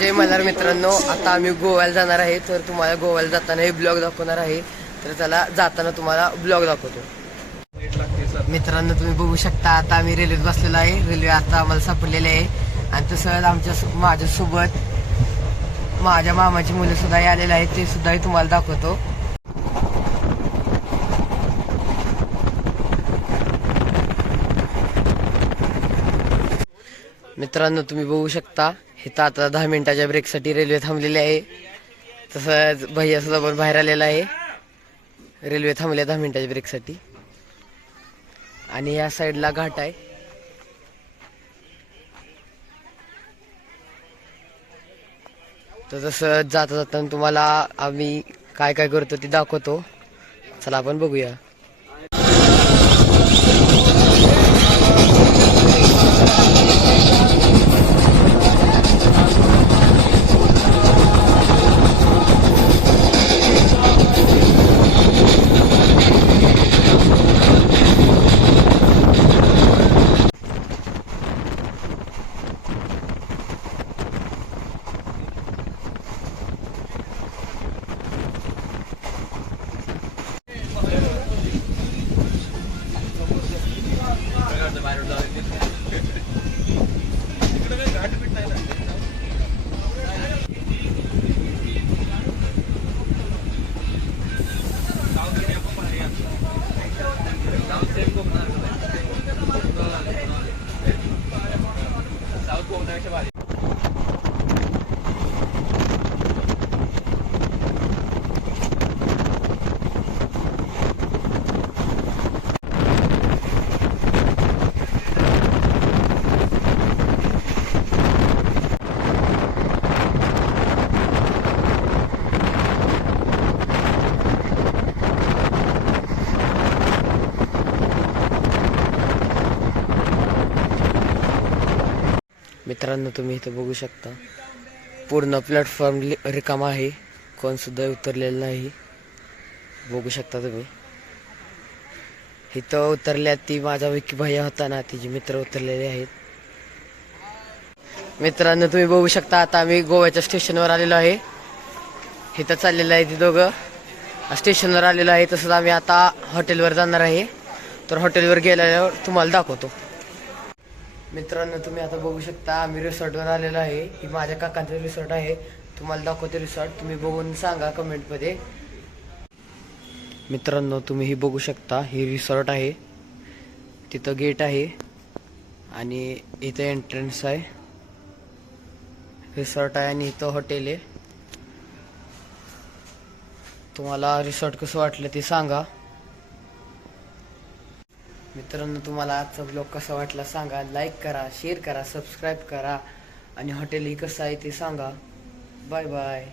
जय मल्हार मित्रांनो, आता आम्ही गोव्याला जाणार आहे. तर तुम्हाला गोव्याला जाताना हे ब्लॉग दाखवणार आहे. तर त्याला जाताना तुम्हाला ब्लॉग दाखवतो. मित्रांनो तुम्ही बघू शकता, आता आम्ही रेल्वेत बसलेलो आहे. रेल्वे आता आम्हाला सापडलेली आहे आणि तसंच माझ्यासोबत माझ्या मामाची मुलं सुद्धा आलेले आहेत. ते सुद्धा तुम्हाला दाखवतो. मित्रांनो तुम्ही बघू शकता, इथं आता 10 मिनिटाच्या ब्रेकसाठी रेल्वे थांबलेली आहे. तसंच भैया सुद्धा पण बाहेर आलेला आहे. रेल्वे थांबल्या 10 मिनिटाच्या ब्रेकसाठी. आणि या साईडला घाट आहे. तर तसं जाता जाताना तुम्हाला आम्ही काय काय करतो ते दाखवतो. चला आपण बघूया. मित्रांनो तुम्ही इथं बघू शकता, पूर्ण प्लॅटफॉर्म रिकामा आहे. कोण सुद्धा उतरलेलं नाही. बघू शकता तुम्ही. इथं उतरल्यात ती माझा विकी भैया होता ना, तिचे मित्र उतरलेले आहेत. मित्रांनो तुम्ही बघू शकता, आता आम्ही गोव्याच्या स्टेशनवर आलेलो आहे. इथं चाललेलं आहे ती दोघं स्टेशनवर आलेलो आहे. तसंच आम्ही आता हॉटेलवर जाणार आहे. तर हॉटेलवर गेल्यावर तुम्हाला दाखवतो. मित्रांनो तुम्ही आता बघू शकता, आम्ही रिसॉर्टवर आलेलो आहे. ही माझ्या काकांचं रिसॉर्ट आहे. तुम्हाला दाखवतो रिसॉर्ट. तुम्ही बघून सांगा कमेंटमध्ये. मित्रांनो तुम्ही ही बघू शकता, ही रिसॉर्ट आहे. तिथं गेट आहे आणि इथं एंट्रन्स आहे. रिसॉर्ट आहे आणि इथं हॉटेल आहे. तुम्हाला रिसॉर्ट कसं वाटलं ते सांगा. मित्रांनो तुम्हाला आजचा ब्लॉग कसा वाटला सांगा. लाईक करा, शेअर करा, सबस्क्राईब करा आणि हॉटेलही कसं आहे ते सांगा. Bye bye.